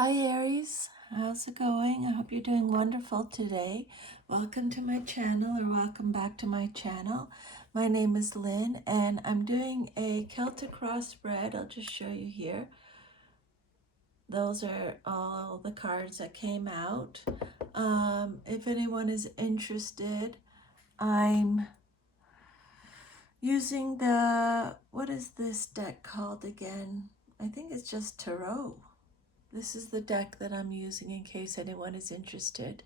Hi Aries, how's it going? I hope you're doing wonderful today. Welcome to my channel, or welcome back to my channel. My name is Lynn and I'm doing a Celtic cross spread. I'll just show you here. Those are all the cards that came out. If anyone is interested, I'm using what is this deck called again? I think it's just Tarot. This is the deck that I'm using in case anyone is interested.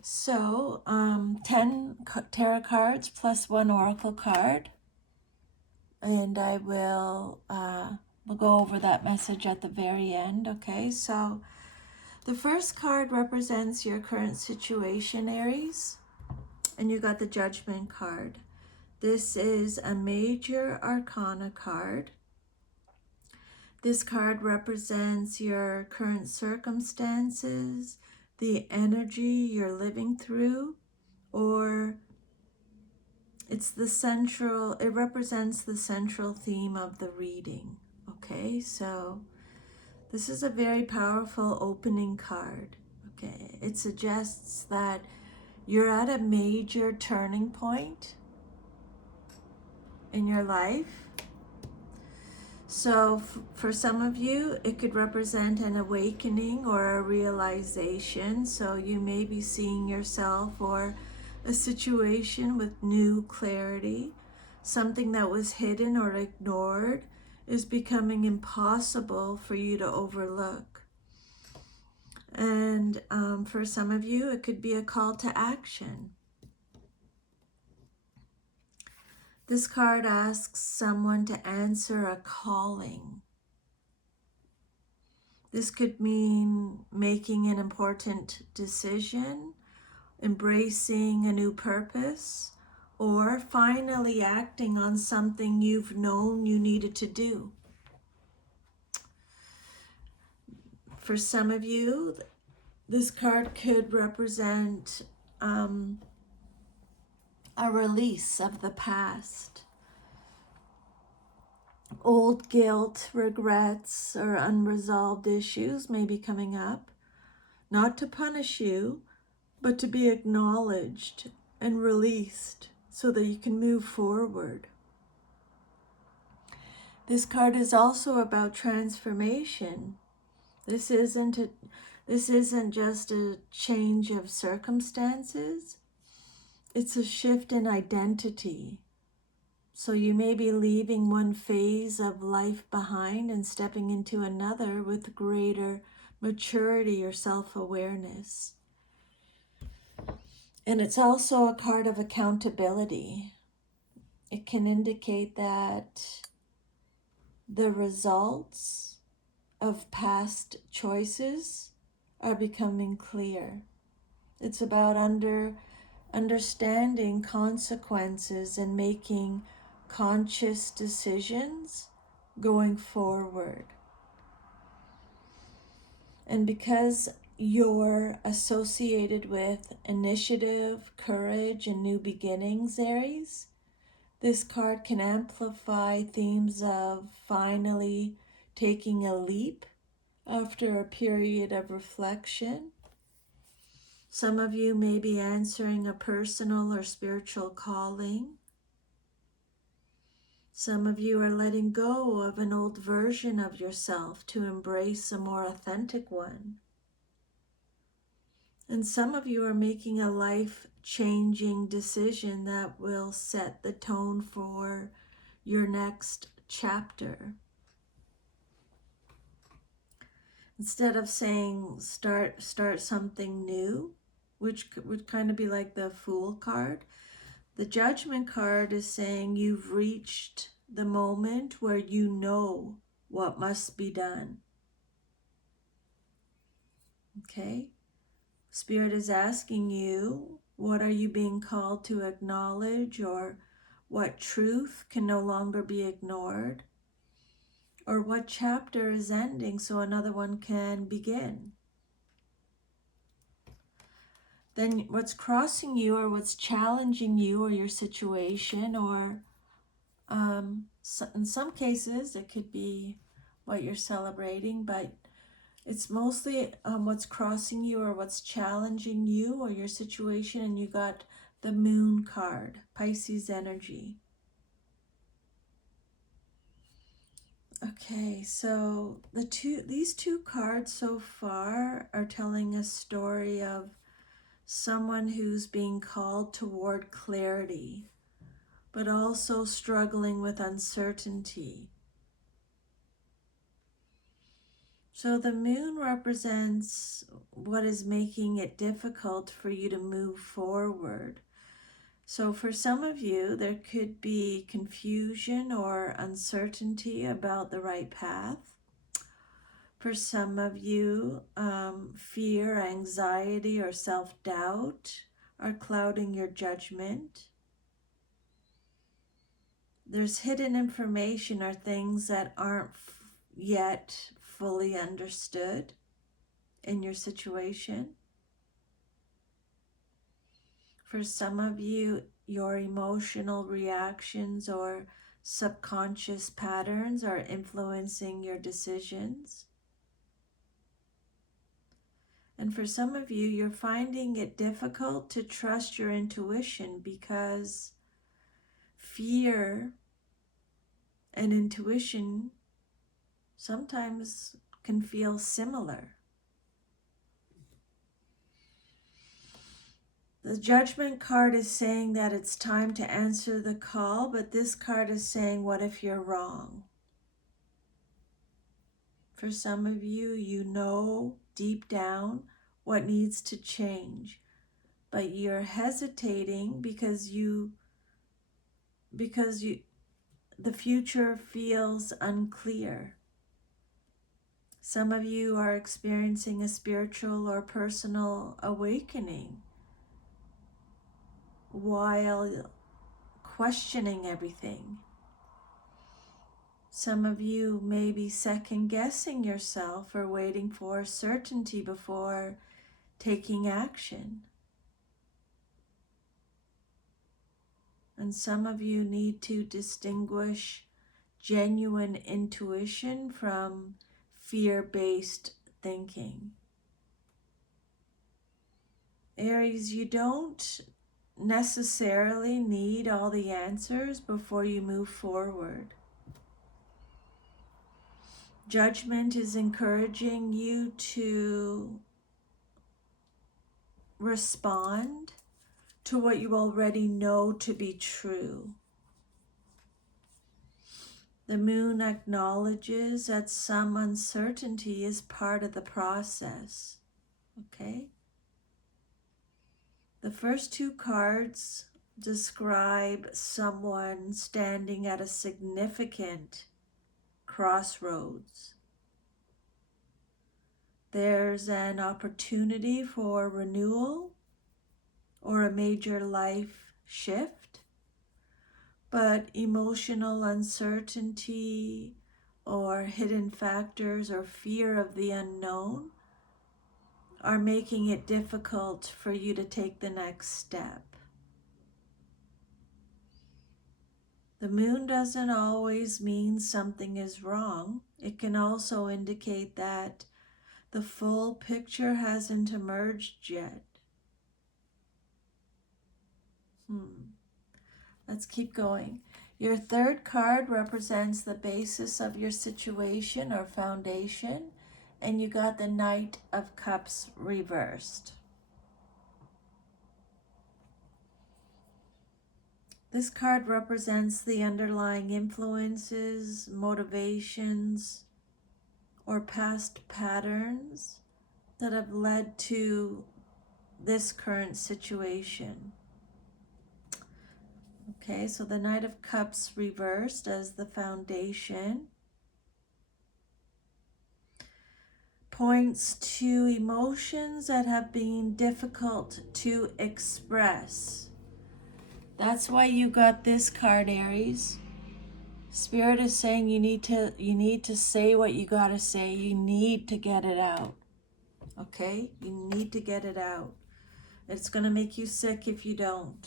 So, 10 tarot cards plus one oracle card. And we'll go over that message at the very end, okay? So, the first card represents your current situation, Aries. And you got the Judgment card. This is a major arcana card. This card represents your current circumstances, the energy you're living through, or it represents the central theme of the reading. Okay, so this is a very powerful opening card. Okay, it suggests that you're at a major turning point in your life. So for some of you, it could represent an awakening or a realization. So you may be seeing yourself or a situation with new clarity. Something that was hidden or ignored is becoming impossible for you to overlook. And for some of you, it could be a call to action. This card asks someone to answer a calling. This could mean making an important decision, embracing a new purpose, or finally acting on something you've known you needed to do. For some of you, this card could represent a release of the past. Old guilt, regrets, or unresolved issues may be coming up, not to punish you, but to be acknowledged and released so that you can move forward. This card is also about transformation. This isn't just a change of circumstances. It's a shift in identity. So you may be leaving one phase of life behind and stepping into another with greater maturity or self-awareness. And it's also a card of accountability. It can indicate that the results of past choices are becoming clear. It's about understanding consequences and making conscious decisions going forward. And because you're associated with initiative, courage, and new beginnings, Aries, this card can amplify themes of finally taking a leap after a period of reflection. Some of you may be answering a personal or spiritual calling. Some of you are letting go of an old version of yourself to embrace a more authentic one. And some of you are making a life-changing decision that will set the tone for your next chapter. Instead of saying start something new, which would kind of be like the Fool card, the Judgment card is saying you've reached the moment where you know what must be done. Okay? Spirit is asking you, what are you being called to acknowledge, or what truth can no longer be ignored, or what chapter is ending so another one can begin. Then what's crossing you, or what's challenging you or your situation, or in some cases it could be what you're celebrating, but It's mostly what's crossing you or what's challenging you or your situation, and you got the Moon card, Pisces energy. Okay, so these two cards so far are telling a story of someone who's being called toward clarity, but also struggling with uncertainty. So the moon represents what is making it difficult for you to move forward. So for some of you, there could be confusion or uncertainty about the right path. For some of you, fear, anxiety, or self-doubt are clouding your judgment. There's hidden information or things that aren't yet fully understood in your situation. For some of you, your emotional reactions or subconscious patterns are influencing your decisions. And for some of you, you're finding it difficult to trust your intuition because fear and intuition sometimes can feel similar. The Judgment card is saying that it's time to answer the call, but this card is saying, what if you're wrong? For some of you, you know deep down what needs to change, but you're hesitating because the future feels unclear. Some of you are experiencing a spiritual or personal awakening while questioning everything. Some of you may be second guessing yourself or waiting for certainty before taking action. And some of you need to distinguish genuine intuition from fear-based thinking. Aries, you don't necessarily need all the answers before you move forward. Judgment is encouraging you to respond to what you already know to be true. The moon acknowledges that some uncertainty is part of the process. Okay? The first two cards describe someone standing at a significant crossroads. There's an opportunity for renewal or a major life shift, but emotional uncertainty or hidden factors or fear of the unknown are making it difficult for you to take the next step. The moon doesn't always mean something is wrong. It can also indicate that the full picture hasn't emerged yet. Let's keep going. Your third card represents the basis of your situation or foundation, and you got the Knight of Cups reversed. This card represents the underlying influences, motivations, or past patterns that have led to this current situation. Okay, so the Knight of Cups reversed as the foundation points to emotions that have been difficult to express. That's why you got this card, Aries. Spirit is saying you need to say what you got to say. You need to get it out. Okay? You need to get it out. It's going to make you sick if you don't.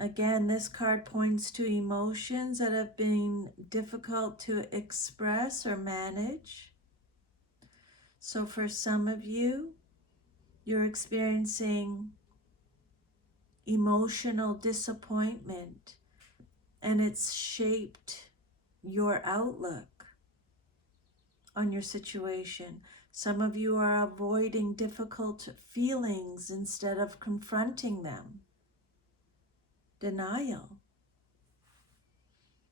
Again, this card points to emotions that have been difficult to express or manage. So for some of you, you're experiencing emotional disappointment, and it's shaped your outlook on your situation. Some of you are avoiding difficult feelings instead of confronting them. Denial.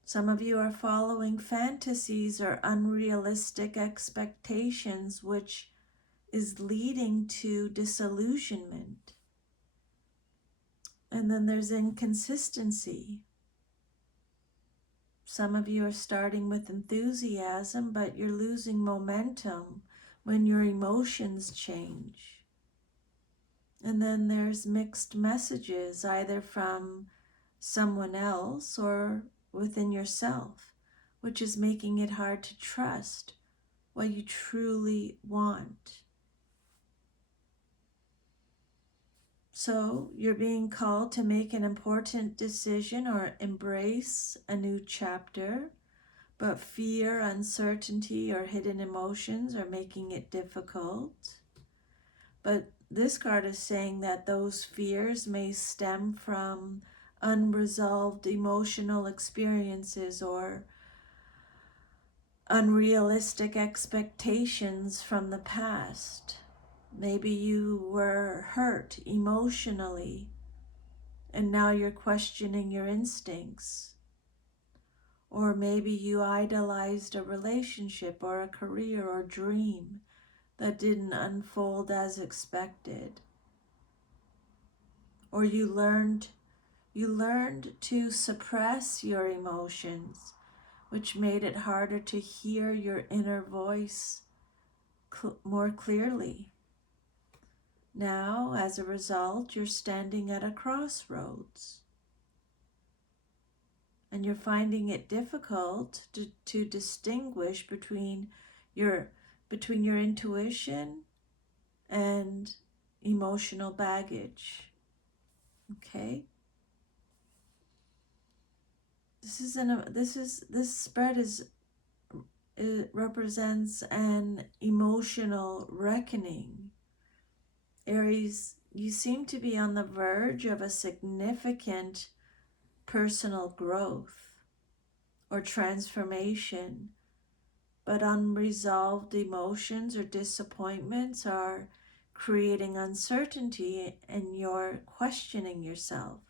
Some of you are following fantasies or unrealistic expectations, which is leading to disillusionment. And then there's inconsistency. Some of you are starting with enthusiasm, but you're losing momentum when your emotions change. And then there's mixed messages, either from someone else or within yourself, which is making it hard to trust what you truly want. So you're being called to make an important decision or embrace a new chapter, but fear, uncertainty, or hidden emotions are making it difficult. But this card is saying that those fears may stem from unresolved emotional experiences or unrealistic expectations from the past. Maybe you were hurt emotionally and now you're questioning your instincts. Or maybe you idolized a relationship or a career or dream that didn't unfold as expected. Or you learned to suppress your emotions, which made it harder to hear your inner voice more clearly. Now, as a result, you're standing at a crossroads. And you're finding it difficult to distinguish between your intuition and emotional baggage. Okay? This spread it represents an emotional reckoning. Aries, you seem to be on the verge of a significant personal growth or transformation, but unresolved emotions or disappointments are creating uncertainty and you're questioning yourself.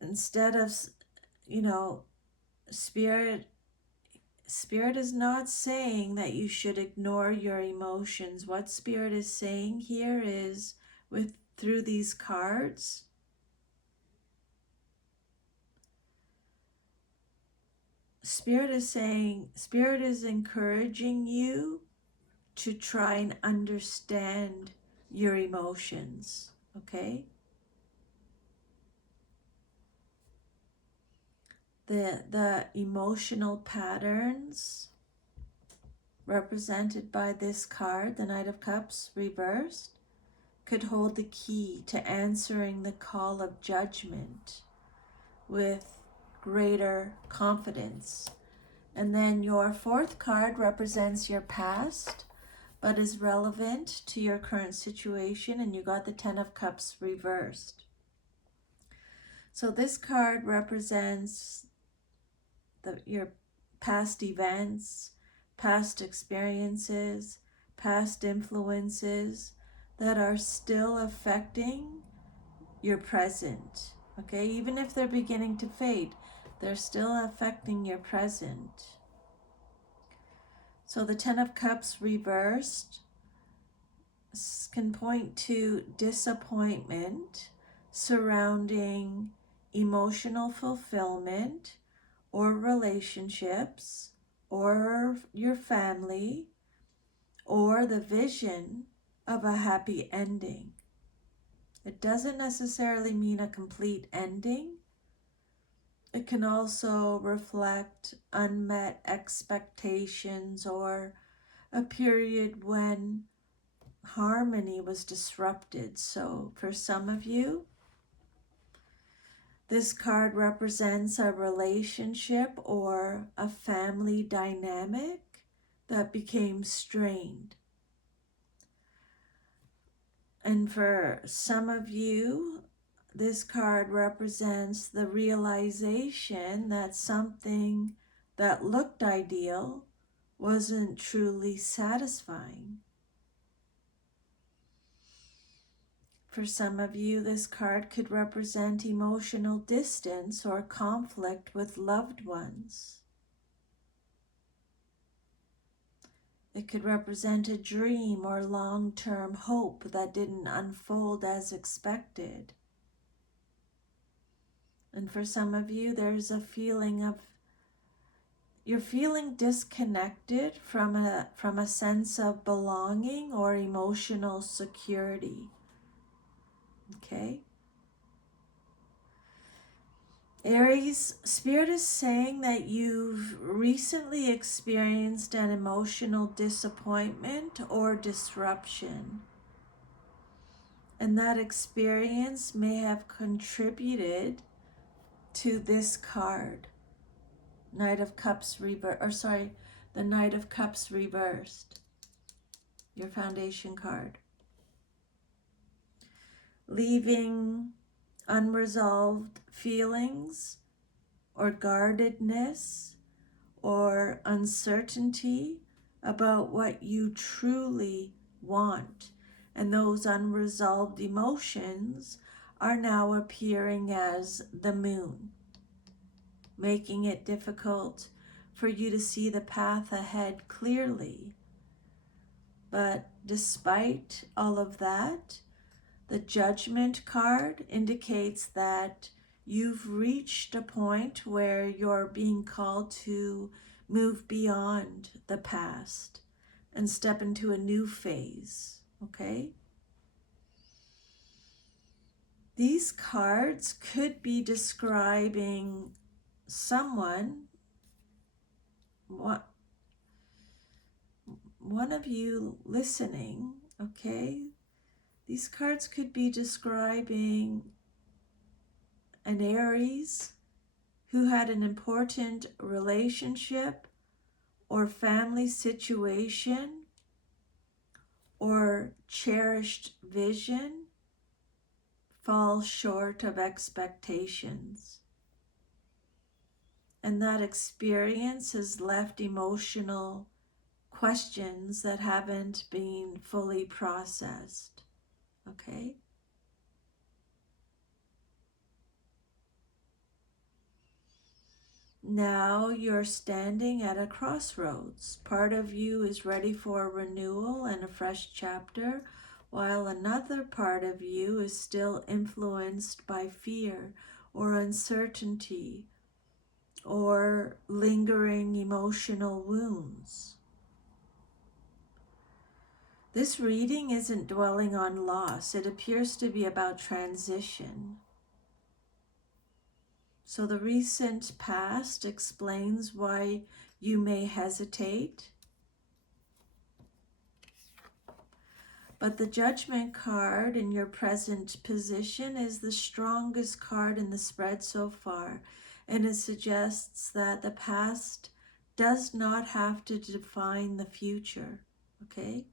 Instead of, spirit is not saying that you should ignore your emotions. What Spirit is saying here is, through these cards, Spirit is encouraging you to try and understand your emotions, okay? The emotional patterns represented by this card, the Knight of Cups reversed, could hold the key to answering the call of judgment with greater confidence. And then your fourth card represents your past, but is relevant to your current situation, and you got the Ten of Cups reversed. So this card represents your past events, past experiences, past influences that are still affecting your present. Okay, even if they're beginning to fade, they're still affecting your present. So the Ten of Cups reversed can point to disappointment surrounding emotional fulfillment or relationships or your family or the vision of a happy ending. It doesn't necessarily mean a complete ending. It can also reflect unmet expectations or a period when harmony was disrupted. So for some of you, This card represents a relationship or a family dynamic that became strained. And for some of you, this card represents the realization that something that looked ideal wasn't truly satisfying. For some of you, this card could represent emotional distance or conflict with loved ones. It could represent a dream or long-term hope that didn't unfold as expected. And for some of you, there's a feeling of you're feeling disconnected from a sense of belonging or emotional security. Okay? Aries, Spirit is saying that you've recently experienced an emotional disappointment or disruption. And that experience may have contributed to this card. Knight of Cups reversed, the Knight of Cups reversed. Your foundation card. Leaving unresolved feelings or guardedness or uncertainty about what you truly want. And those unresolved emotions are now appearing as the moon, making it difficult for you to see the path ahead clearly. But despite all of that, the Judgment card indicates that you've reached a point where you're being called to move beyond the past and step into a new phase, okay? These cards could be describing someone, one of you listening, okay? These cards could be describing an Aries who had an important relationship or family situation or cherished vision fall short of expectations. And that experience has left emotional questions that haven't been fully processed. Okay? Now you're standing at a crossroads. Part of you is ready for renewal and a fresh chapter, while another part of you is still influenced by fear or uncertainty or lingering emotional wounds. This reading isn't dwelling on loss. It appears to be about transition. So the recent past explains why you may hesitate. But the Judgment card in your present position is the strongest card in the spread so far. And it suggests that the past does not have to define the future. Okay?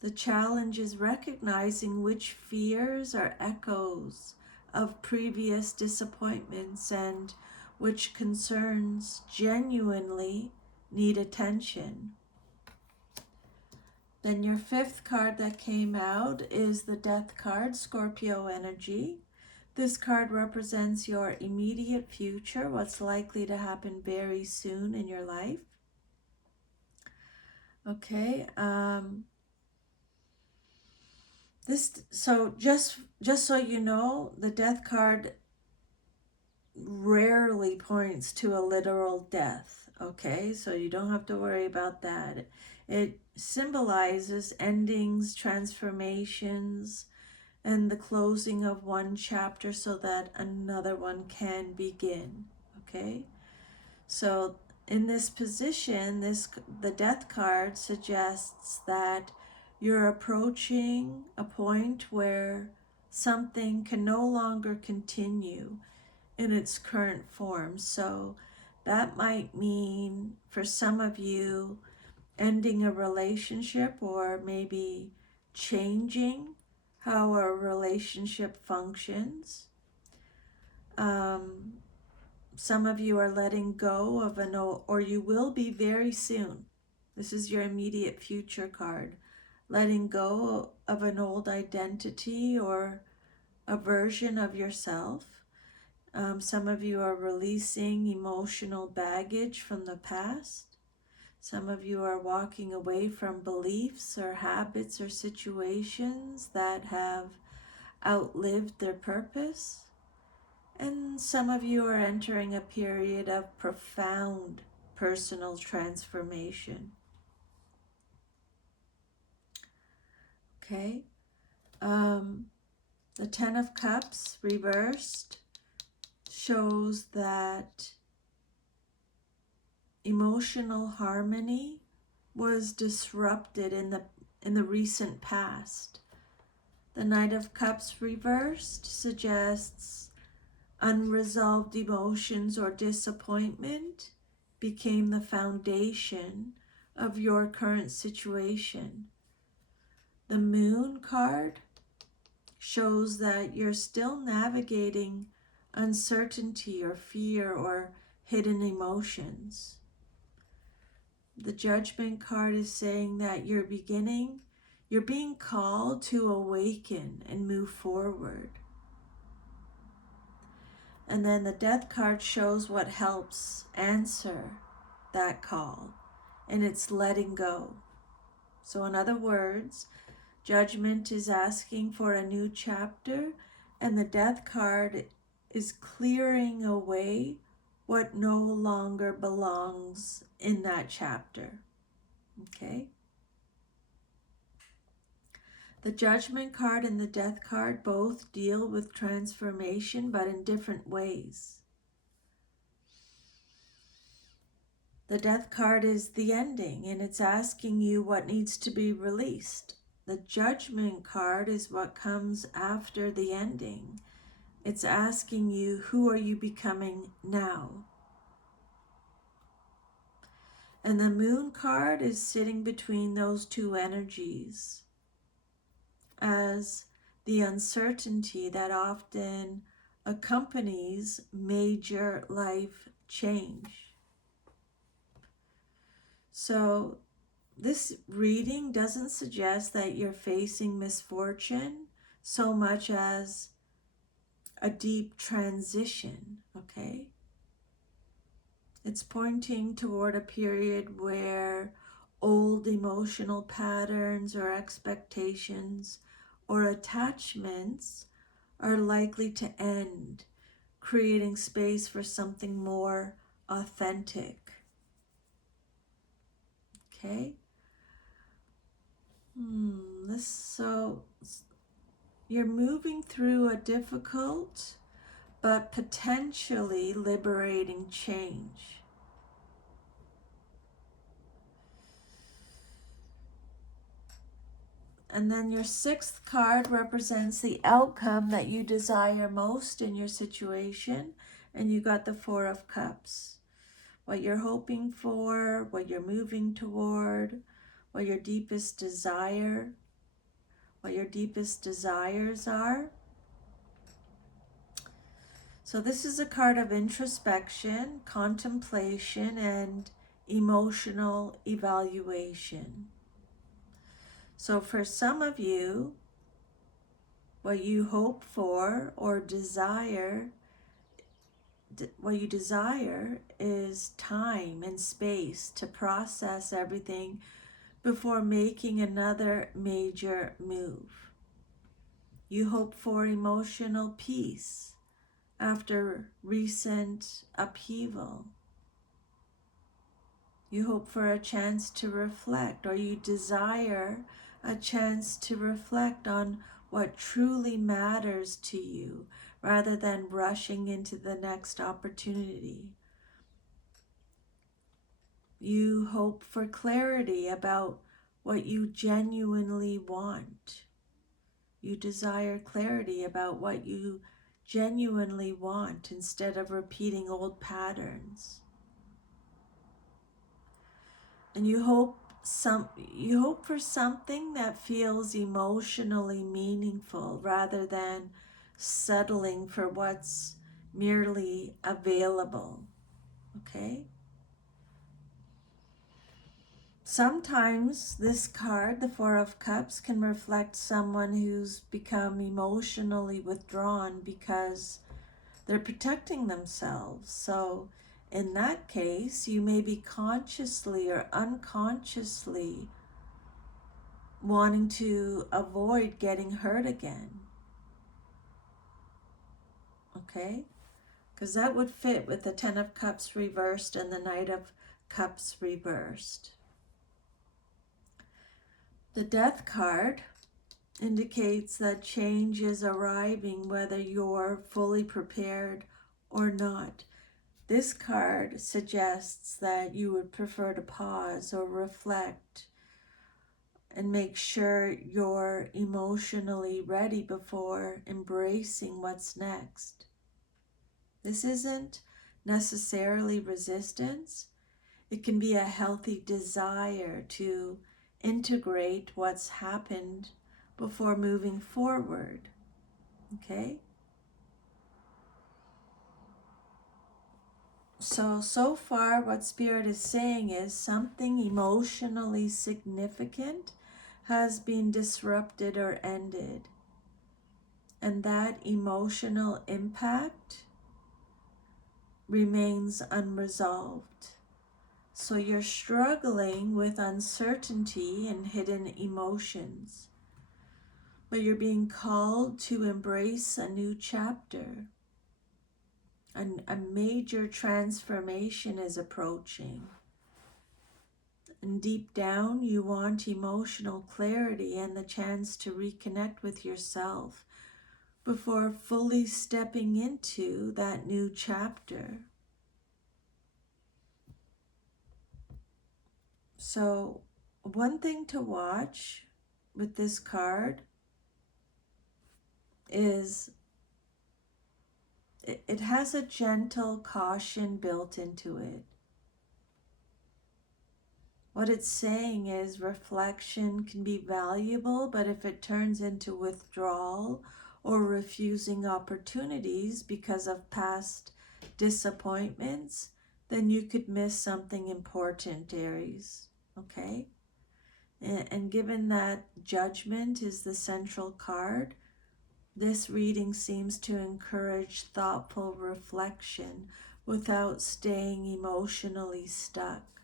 The challenge is recognizing which fears are echoes of previous disappointments and which concerns genuinely need attention. Then your fifth card that came out is the Death card, Scorpio energy. This card represents your immediate future, what's likely to happen very soon in your life. Okay, just so you know, the Death card rarely points to a literal death, okay? So you don't have to worry about that. It symbolizes endings, transformations, and the closing of one chapter so that another one can begin, okay? So in this position, the Death card suggests that you're approaching a point where something can no longer continue in its current form. So that might mean for some of you ending a relationship, or maybe changing how a relationship functions. Um, some of you are letting go of an old, or you will be very soon. This is your immediate future card. Letting go of an old identity or a version of yourself. Some of you are releasing emotional baggage from the past. Some of you are walking away from beliefs or habits or situations that have outlived their purpose. And some of you are entering a period of profound personal transformation. Okay? The Ten of Cups reversed shows that emotional harmony was disrupted in the recent past. The Knight of Cups reversed suggests unresolved emotions or disappointment became the foundation of your current situation. The Moon card shows that you're still navigating uncertainty or fear or hidden emotions. The Judgment card is saying that you're being called to awaken and move forward. And then the Death card shows what helps answer that call, and it's letting go. So in other words, Judgment is asking for a new chapter, and the Death card is clearing away what no longer belongs in that chapter. Okay? The Judgment card and the Death card both deal with transformation, but in different ways. The Death card is the ending, and it's asking you what needs to be released. The Judgment card is what comes after the ending. It's asking you, who are you becoming now? And the Moon card is sitting between those two energies as the uncertainty that often accompanies major life change. So this reading doesn't suggest that you're facing misfortune so much as a deep transition, okay? It's pointing toward a period where old emotional patterns or expectations or attachments are likely to end, creating space for something more authentic. Okay? So you're moving through a difficult but potentially liberating change. And then your sixth card represents the outcome that you desire most in your situation. And you got the Four of Cups. What you're hoping for, what you're moving toward, what your deepest desires are. So this is a card of introspection, contemplation, and emotional evaluation. So for some of you, what you hope for or desire, what you desire is time and space to process everything before making another major move. You hope for emotional peace after recent upheaval. You hope for a chance to reflect, or you desire a chance to reflect on what truly matters to you rather than rushing into the next opportunity. You hope for clarity about what you genuinely want. You desire clarity about what you genuinely want instead of repeating old patterns. And you hope for something that feels emotionally meaningful rather than settling for what's merely available. Okay? Sometimes this card, the Four of Cups, can reflect someone who's become emotionally withdrawn because they're protecting themselves. So in that case, you may be consciously or unconsciously wanting to avoid getting hurt again. Okay? Because that would fit with the Ten of Cups reversed and the Knight of Cups reversed. The Death card indicates that change is arriving whether you're fully prepared or not. This card suggests that you would prefer to pause or reflect and make sure you're emotionally ready before embracing what's next. This isn't necessarily resistance. It can be a healthy desire to integrate what's happened before moving forward. Okay? So far, what Spirit is saying is something emotionally significant has been disrupted or ended. And that emotional impact remains unresolved. So you're struggling with uncertainty and hidden emotions, but you're being called to embrace a new chapter. A major transformation is approaching. And deep down, you want emotional clarity and the chance to reconnect with yourself before fully stepping into that new chapter. So, one thing to watch with this card is it has a gentle caution built into it. What it's saying is reflection can be valuable, but if it turns into withdrawal or refusing opportunities because of past disappointments, then you could miss something important, Aries. Okay? And given that Judgment is the central card, this reading seems to encourage thoughtful reflection without staying emotionally stuck.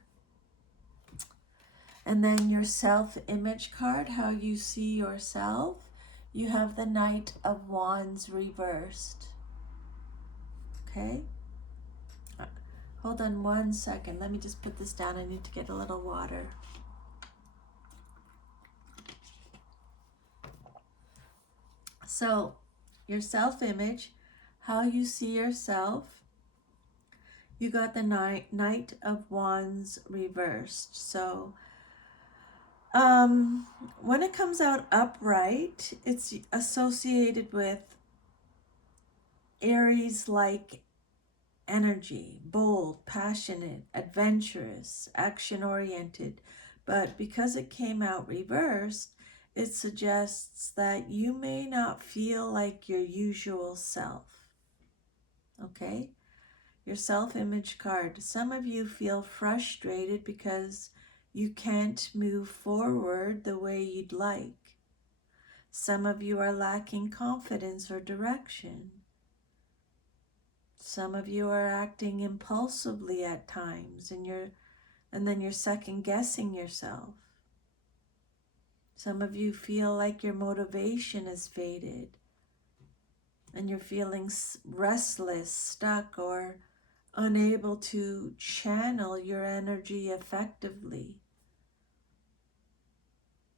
And then your self-image card, how you see yourself. You have the Knight of Wands reversed. Okay? Hold on 1 second. Let me just put this down. I need to get a little water. So, your self-image, how you see yourself. You got the Knight of Wands reversed. So, when it comes out upright, it's associated with Aries-like energy, bold, passionate, adventurous, action-oriented. But because it came out reversed, it suggests that you may not feel like your usual self. Okay? Your self-image card. Some of you feel frustrated because you can't move forward the way you'd like. Some of you are lacking confidence or direction. Some of you are acting impulsively at times and then you're second guessing yourself. Some of you feel like your motivation has faded and you're feeling restless, stuck, or unable to channel your energy effectively.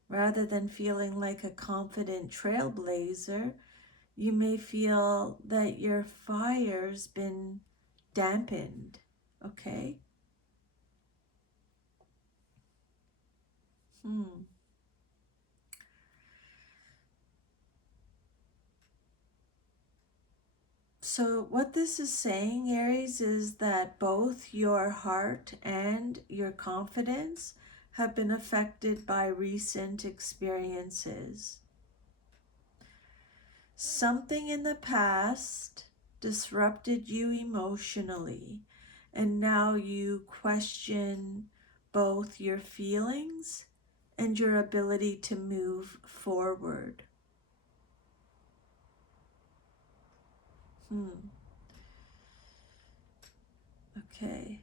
Rather than feeling like a confident trailblazer, you may feel that your fire's been dampened, okay? So what this is saying, Aries, is that both your heart and your confidence have been affected by recent experiences. Something in the past disrupted you emotionally, and now you question both your feelings and your ability to move forward. Okay.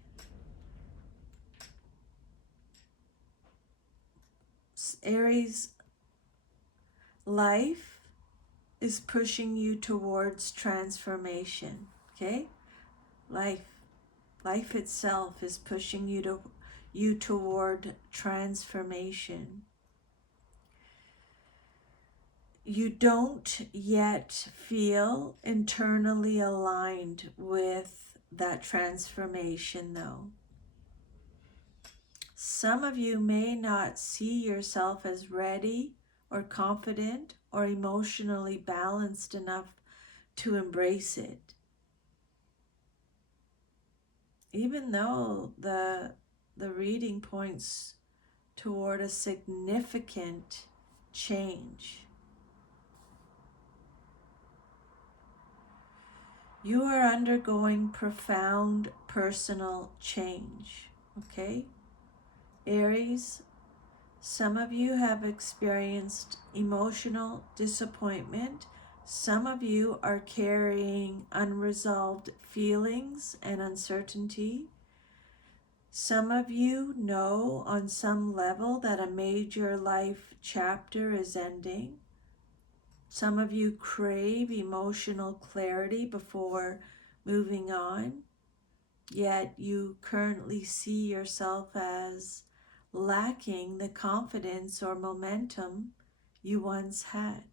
Aries, life is pushing you towards transformation. Okay? Life itself is pushing you toward transformation. You don't yet feel internally aligned with that transformation, though. Some of you may not see yourself as ready or confident or emotionally balanced enough to embrace it. Even though the reading points toward a significant change. You are undergoing profound personal change, okay? Aries, some of you have experienced emotional disappointment. Some of you are carrying unresolved feelings and uncertainty. Some of you know on some level that a major life chapter is ending. Some of you crave emotional clarity before moving on, yet you currently see yourself as lacking the confidence or momentum you once had.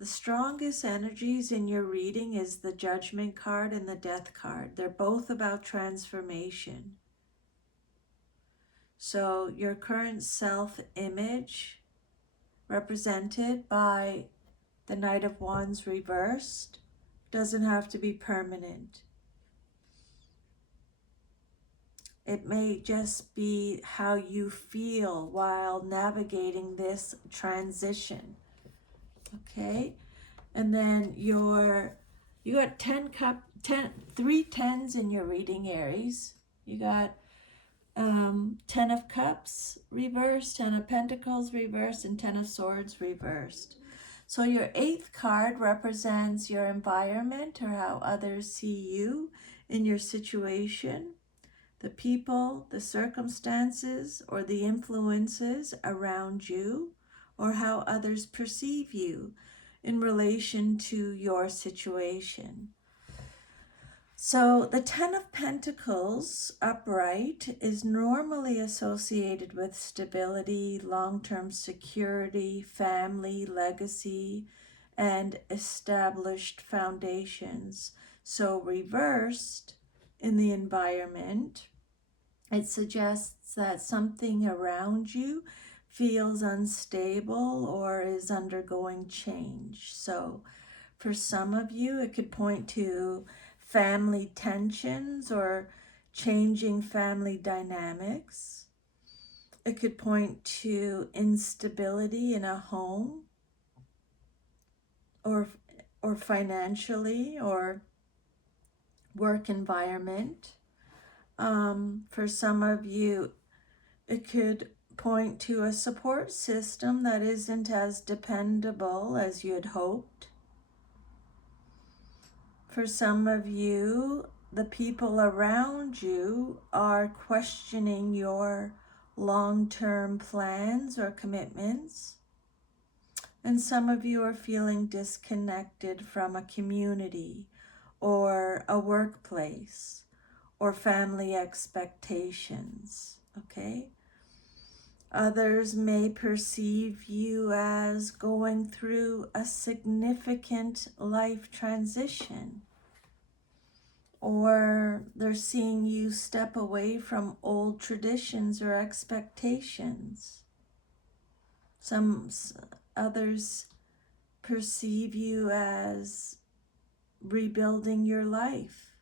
The strongest energies in your reading is the Judgment card and the Death card. They're both about transformation. So your current self-image, represented by the Knight of Wands reversed, doesn't have to be permanent. It may just be how you feel while navigating this transition. Okay? And then you got 3 tens in your reading, Aries. You got 10 of Cups reversed, 10 of Pentacles reversed, and 10 of Swords reversed. So your 8th card represents your environment or how others see you in your situation, the people, the circumstances, or the influences around you, or how others perceive you in relation to your situation. So the 10 of Pentacles upright is normally associated with stability, long-term security, family, legacy, and established foundations. So reversed in the environment, it suggests that something around you feels unstable or is undergoing change. So for some of you, it could point to family tensions or changing family dynamics. It could point to instability in a home or financially or work environment. For some of you, it could point to a support system that isn't as dependable as you had hoped. For some of you, the people around you are questioning your long-term plans or commitments. And some of you are feeling disconnected from a community or a workplace or family expectations, okay? Others may perceive you as going through a significant life transition, or they're seeing you step away from old traditions or expectations. Some others perceive you as rebuilding your life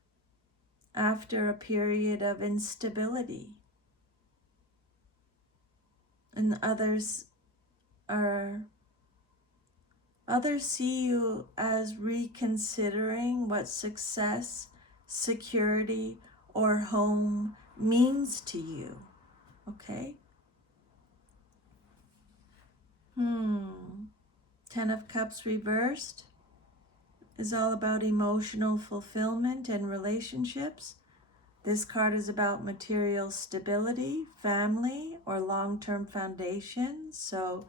after a period of instability. And others see you as reconsidering what success, security, or home means to you. Okay? Ten of Cups reversed is all about emotional fulfillment and relationships. This card is about material stability, family, or long-term foundations. So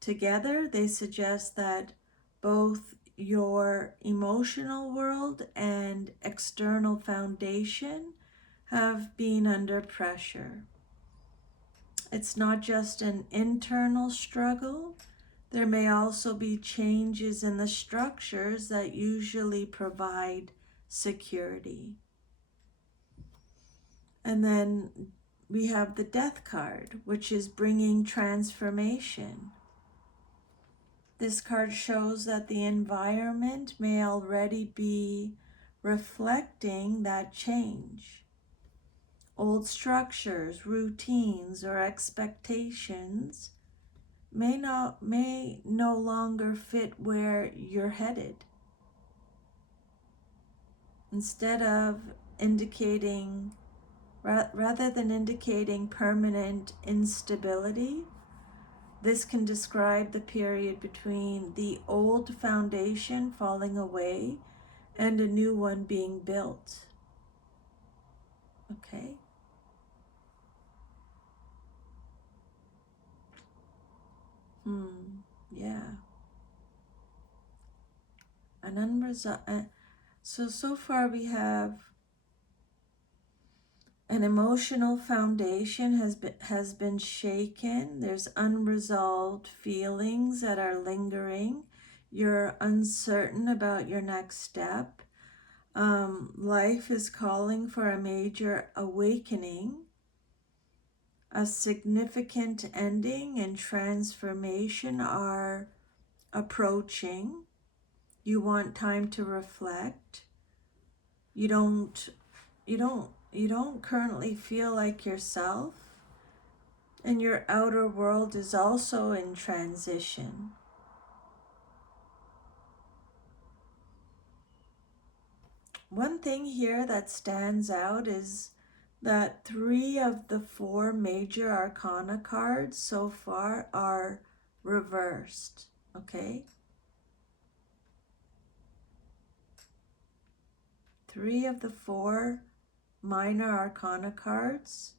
together they suggest that both your emotional world and external foundation have been under pressure. It's not just an internal struggle. There may also be changes in the structures that usually provide security. And then we have the Death card, which is bringing transformation. This card shows that the environment may already be reflecting that change. Old structures, routines, or expectations may no longer fit where you're headed. Instead of indicating, rather than indicating permanent instability, this can describe the period between the old foundation falling away and a new one being built. Okay? Yeah. An unresolved. So far we have an emotional foundation has been shaken. There's unresolved feelings that are lingering. You're uncertain about your next step. Life is calling for a major awakening. A significant ending and transformation are approaching. You want time to reflect. You don't currently feel like yourself, and your outer world is also in transition. One thing here that stands out is that 3 of the 4 major arcana cards so far are reversed. Okay? 3 of the 4 minor arcana cards,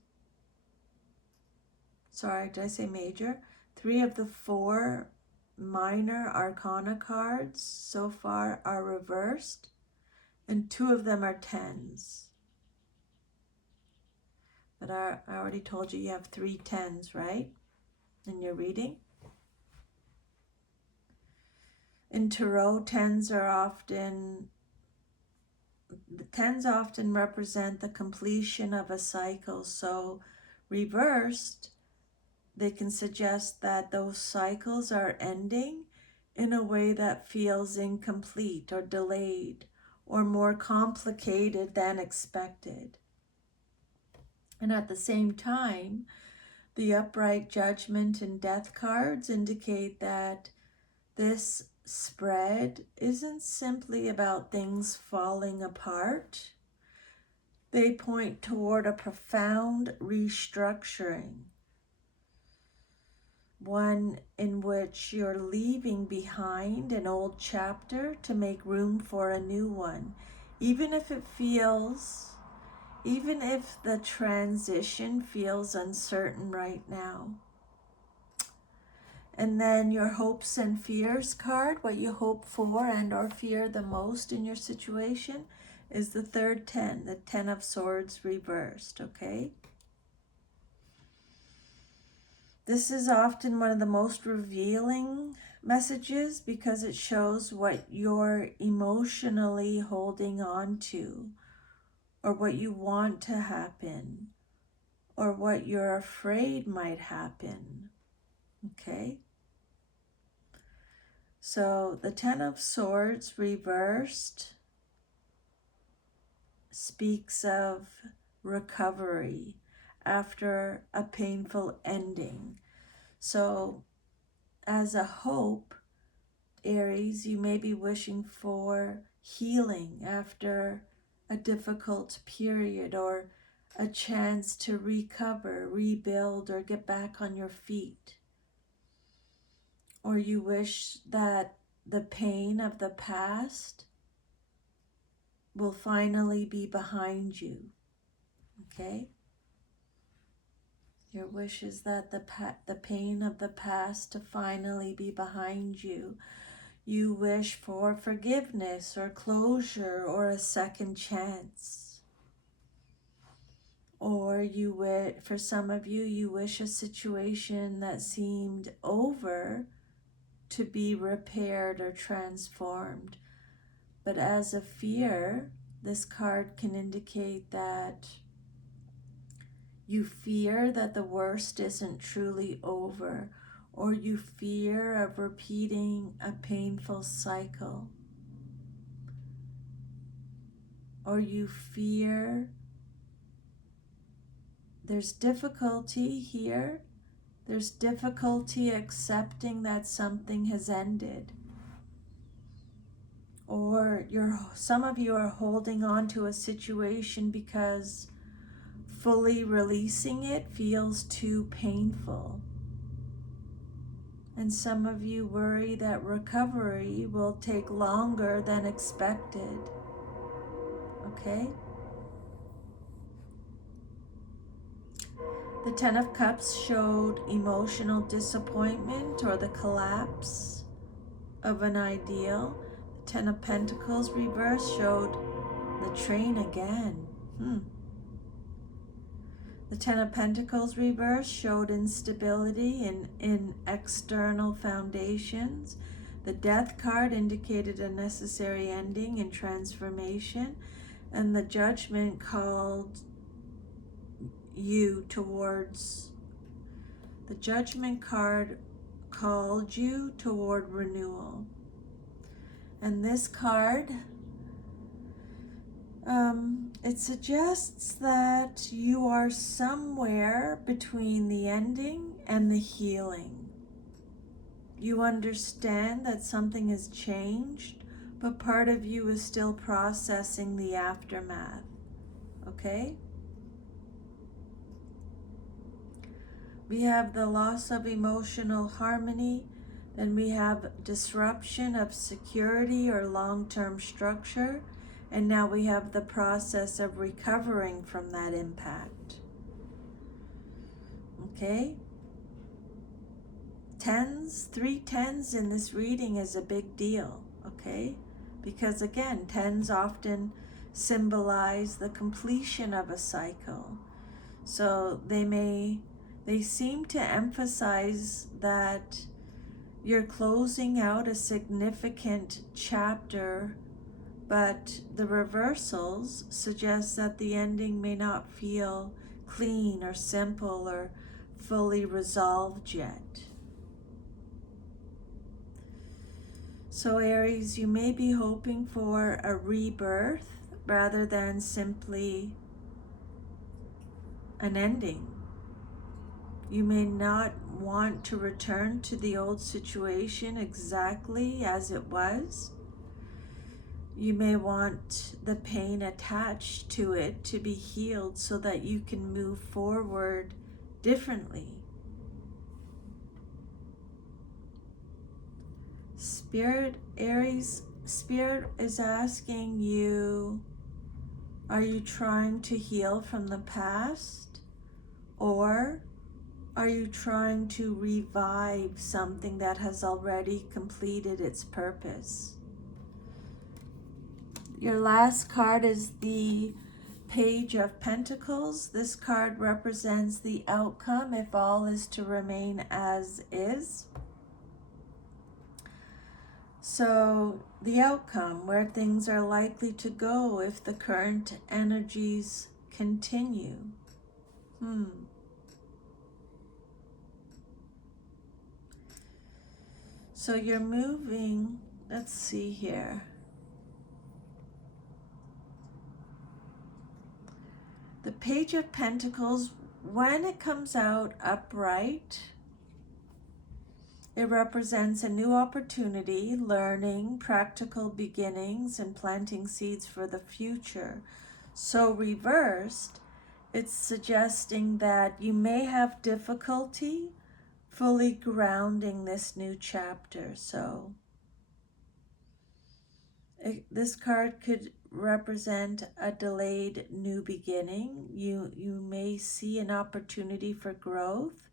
sorry, did I say major? 3 of the 4 minor arcana cards so far are reversed, and 2 of them are 10s. But I already told you have 3 10s, right? In your reading. In tarot, 10s often represent the completion of a cycle. So reversed, they can suggest that those cycles are ending in a way that feels incomplete or delayed or more complicated than expected. And at the same time, the upright judgment and death cards indicate that this spread isn't simply about things falling apart. They point toward a profound restructuring, one in which you're leaving behind an old chapter to make room for a new one, even if the transition feels uncertain right now. And then your hopes and fears card, what you hope for and or fear the most in your situation, is the third 10, the 10 of Swords reversed, okay? This is often one of the most revealing messages because it shows what you're emotionally holding on to, or what you want to happen, or what you're afraid might happen, okay? So the Ten of Swords reversed speaks of recovery after a painful ending. So as a hope, Aries, you may be wishing for healing after a difficult period, or a chance to recover, rebuild, or get back on your feet. Or you wish that the pain of the past will finally be behind you. Okay? Your wish is that the pain of the past to finally be behind you. You wish for forgiveness or closure or a second chance. Or for some of you, you wish a situation that seemed over to be repaired or transformed. But as a fear, this card can indicate that you fear that the worst isn't truly over, or you fear of repeating a painful cycle, or you fear there's difficulty here. There's difficulty accepting that something has ended. Or some of you are holding on to a situation because fully releasing it feels too painful. And some of you worry that recovery will take longer than expected. Okay? The Ten of Cups showed emotional disappointment or the collapse of an ideal. The Ten of Pentacles reverse showed the train again. The Ten of Pentacles reverse showed instability in external foundations. The Death card indicated a necessary ending and transformation. And the Judgment called you towards, the Judgment card called you toward renewal. And this card, it suggests that you are somewhere between the ending and the healing. You understand that something has changed, but part of you is still processing the aftermath. Okay? We have the loss of emotional harmony, then we have disruption of security or long-term structure, and now we have the process of recovering from that impact. Okay? Three tens in this reading is a big deal, okay? Because again, tens often symbolize the completion of a cycle. So they seem to emphasize that you're closing out a significant chapter, but the reversals suggest that the ending may not feel clean or simple or fully resolved yet. So Aries, you may be hoping for a rebirth rather than simply an ending. You may not want to return to the old situation exactly as it was. You may want the pain attached to it to be healed so that you can move forward differently. Aries, Spirit is asking you, are you trying to heal from the past? Or are you trying to revive something that has already completed its purpose? Your last card is the Page of Pentacles. This card represents the outcome if all is to remain as is. So the outcome, where things are likely to go if the current energies continue. So you're moving, let's see here. The Page of Pentacles, when it comes out upright, it represents a new opportunity, learning, practical beginnings, and planting seeds for the future. So reversed, it's suggesting that you may have difficulty fully grounding this new chapter. So this card could represent a delayed new beginning. You may see an opportunity for growth,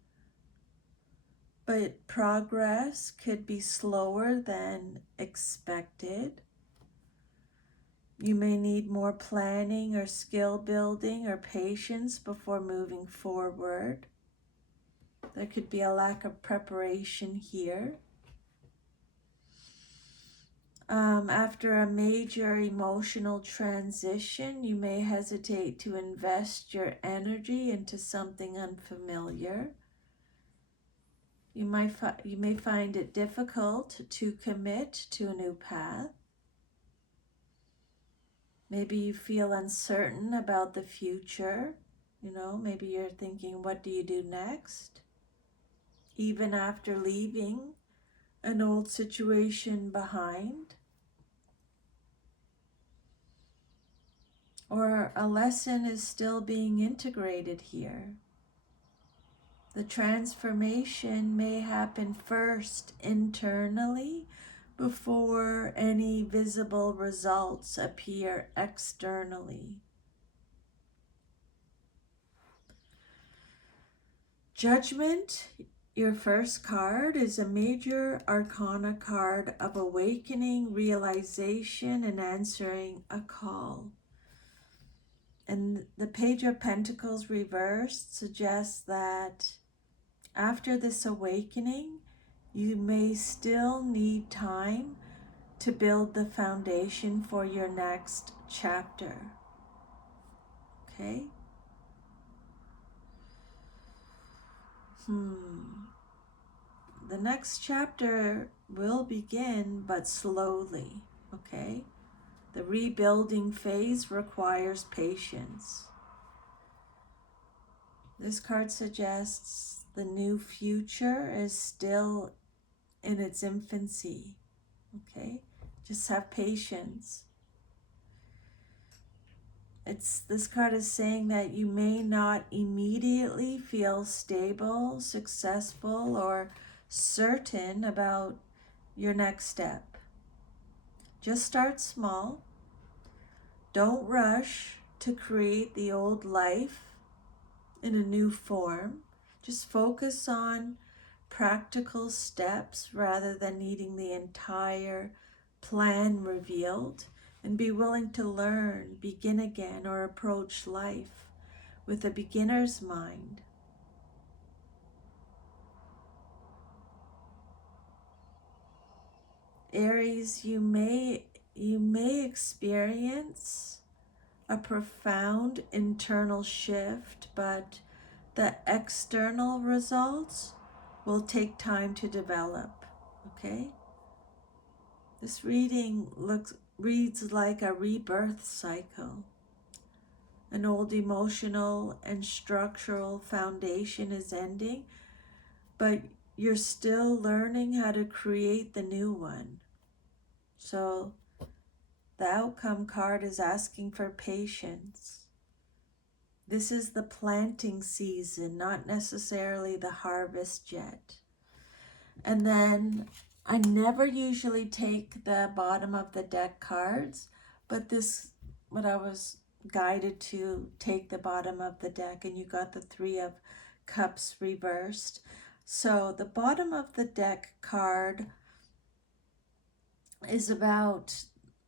but progress could be slower than expected. You may need more planning or skill building or patience before moving forward. There could be a lack of preparation here. After a major emotional transition, you may hesitate to invest your energy into something unfamiliar. You may find it difficult to commit to a new path. Maybe you feel uncertain about the future. Maybe you're thinking, what do you do next? Even after leaving an old situation behind. Or a lesson is still being integrated here. The transformation may happen first internally before any visible results appear externally. Judgment, your first card, is a major arcana card of awakening, realization, and answering a call. And the Page of Pentacles reversed suggests that after this awakening, you may still need time to build the foundation for your next chapter. Okay? The next chapter will begin, but slowly. Okay? The rebuilding phase requires patience. This card suggests the new future is still in its infancy. Okay? Just have patience. This card is saying that you may not immediately feel stable, successful, or certain about your next step. Just start small. Don't rush to create the old life in a new form. Just focus on practical steps rather than needing the entire plan revealed, and be willing to learn, begin again, or approach life with a beginner's mind. Aries, you may experience a profound internal shift, but the external results will take time to develop. Okay? This reading reads like a rebirth cycle. An old emotional and structural foundation is ending, but you're still learning how to create the new one. So the outcome card is asking for patience. This is the planting season, not necessarily the harvest yet. And then I never usually take the bottom of the deck cards, but what I was guided to take the bottom of the deck, and you got the Three of Cups reversed. So the bottom of the deck card is about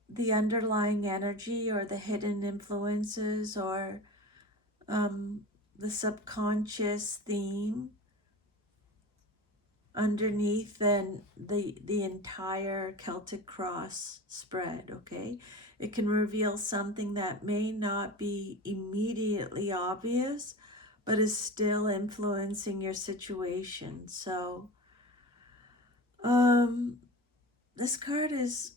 the underlying energy or the hidden influences or the subconscious theme underneath the entire Celtic cross spread. Okay, it can reveal something that may not be immediately obvious, but is still influencing your situation. So Um, this card is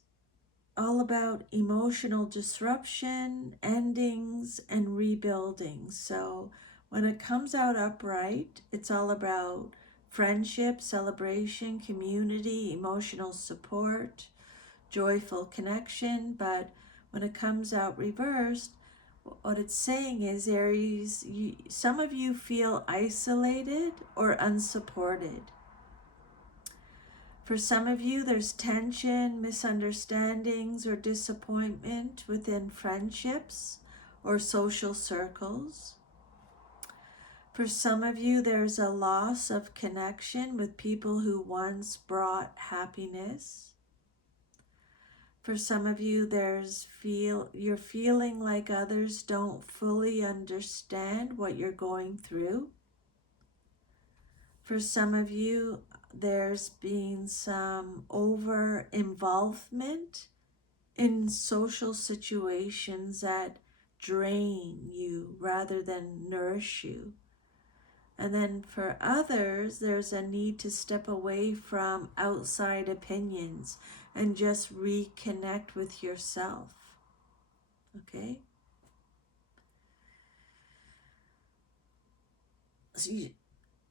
all about emotional disruption, endings, and rebuilding. So when it comes out upright, it's all about friendship, celebration, community, emotional support, joyful connection. But when it comes out reversed, what it's saying is, Aries, some of you feel isolated or unsupported. For some of you, there's tension, misunderstandings, or disappointment within friendships or social circles. For some of you, there's a loss of connection with people who once brought happiness. For some of you, you're feeling like others don't fully understand what you're going through. For some of you, there's been some over involvement in social situations that drain you rather than nourish you. And then for others, there's a need to step away from outside opinions and just reconnect with yourself. Okay? So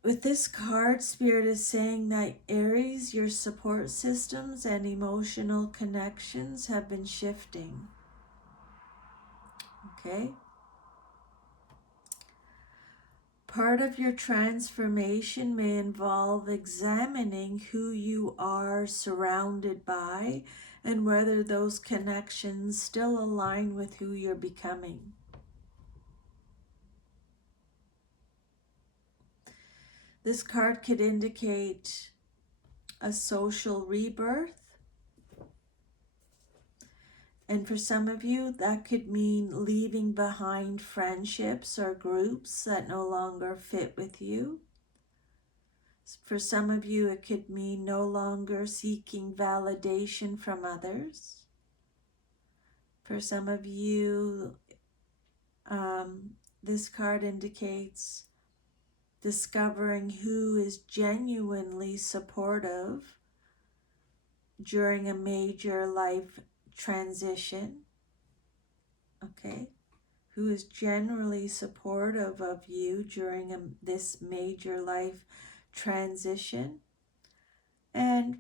with this card, Spirit is saying that Aries, your support systems and emotional connections have been shifting. Okay? Part of your transformation may involve examining who you are surrounded by and whether those connections still align with who you're becoming. This card could indicate a social rebirth. And for some of you, that could mean leaving behind friendships or groups that no longer fit with you. For some of you, it could mean no longer seeking validation from others. For some of you, this card indicates discovering who is genuinely supportive during a major life transition. Okay? Who is generally supportive of you during this major life transition. And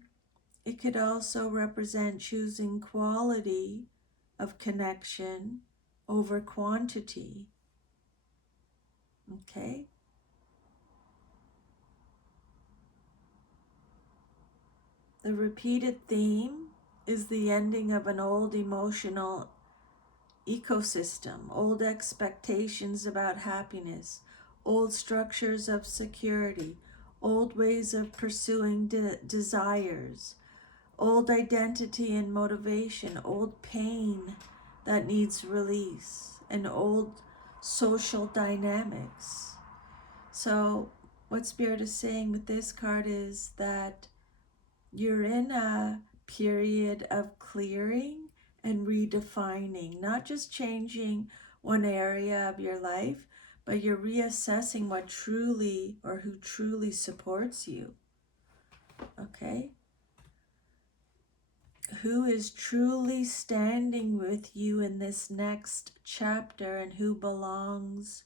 it could also represent choosing quality of connection over quantity. Okay? The repeated theme is the ending of an old emotional ecosystem, old expectations about happiness, old structures of security, old ways of pursuing desires, old identity and motivation, old pain that needs release, and old social dynamics. So what Spirit is saying with this card is that you're in a period of clearing and redefining, not just changing one area of your life, but you're reassessing what truly or who truly supports you. Okay? Who is truly standing with you in this next chapter and who belongs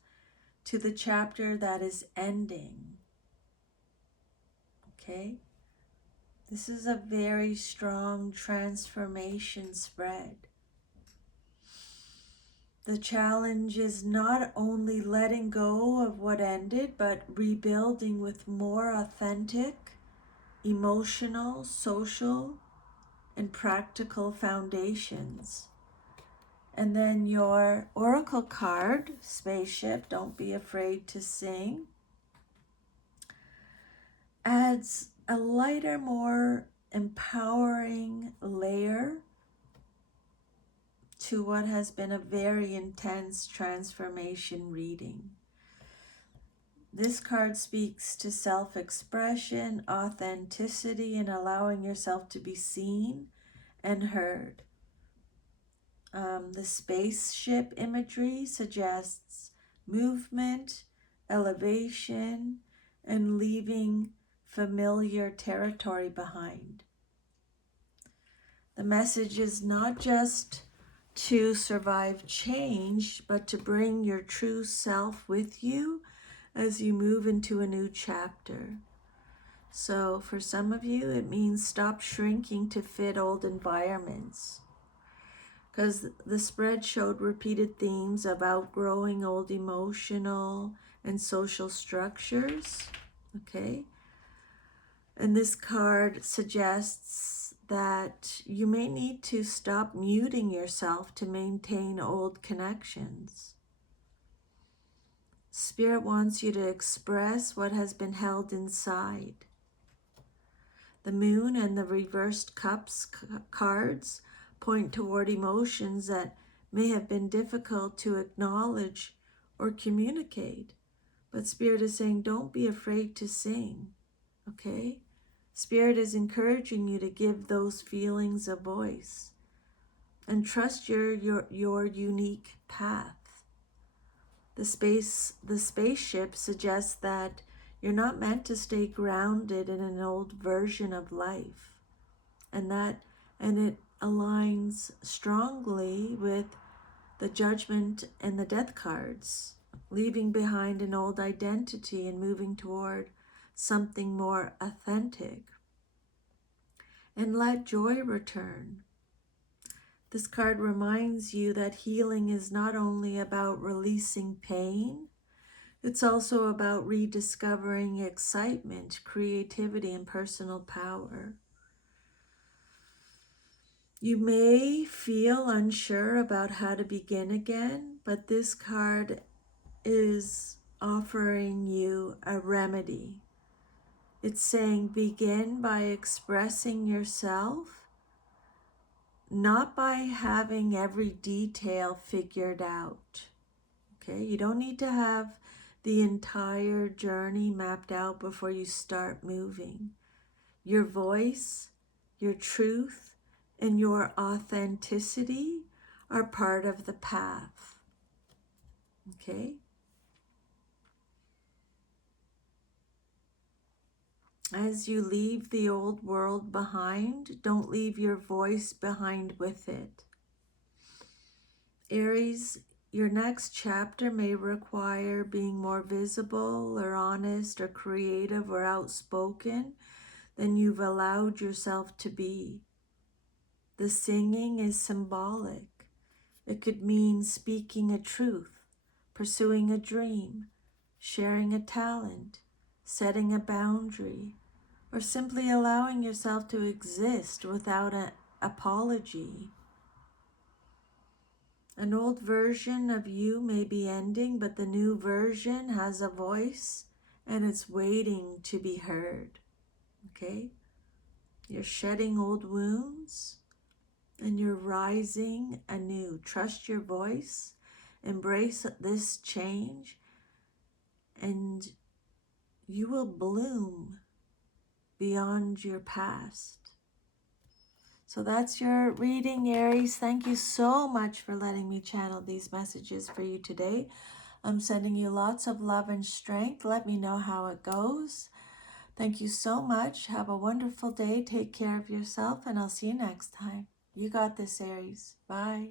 to the chapter that is ending. Okay? This is a very strong transformation spread. The challenge is not only letting go of what ended, but rebuilding with more authentic, emotional, social, and practical foundations. And then your oracle card, Spaceship, don't be afraid to sing, adds a lighter, more empowering layer to what has been a very intense transformation reading. This card speaks to self-expression, authenticity, and allowing yourself to be seen and heard. The spaceship imagery suggests movement, elevation, and leaving familiar territory behind. The message is not just to survive change, but to bring your true self with you as you move into a new chapter. So for some of you, it means stop shrinking to fit old environments, because the spread showed repeated themes of outgrowing old emotional and social structures. Okay. And this card suggests that you may need to stop muting yourself to maintain old connections. Spirit wants you to express what has been held inside. The moon and the reversed cups cards point toward emotions that may have been difficult to acknowledge or communicate. But Spirit is saying, don't be afraid to sing, okay? Spirit is encouraging you to give those feelings a voice and trust your unique path. The spaceship suggests that you're not meant to stay grounded in an old version of life, and it aligns strongly with the Judgment and the Death cards, leaving behind an old identity and moving toward something more authentic. And let joy return. This card reminds you that healing is not only about releasing pain, it's also about rediscovering excitement, creativity, and personal power. You may feel unsure about how to begin again, but this card is offering you a remedy. It's saying begin by expressing yourself, not by having every detail figured out. Okay, you don't need to have the entire journey mapped out before you start moving. Your voice, your truth, and your authenticity are part of the path. Okay? As you leave the old world behind, don't leave your voice behind with it. Aries, your next chapter may require being more visible or honest or creative or outspoken than you've allowed yourself to be. The singing is symbolic. It could mean speaking a truth, pursuing a dream, sharing a talent, setting a boundary, or simply allowing yourself to exist without an apology. An old version of you may be ending, but the new version has a voice and it's waiting to be heard. Okay? You're shedding old wounds and you're rising anew. Trust your voice, embrace this change, and you will bloom beyond your past. So that's your reading, Aries. Thank you so much for letting me channel these messages for you today. I'm sending you lots of love and strength. Let me know how it goes. Thank you so much. Have a wonderful day. Take care of yourself, and I'll see you next time. You got this, Aries. Bye.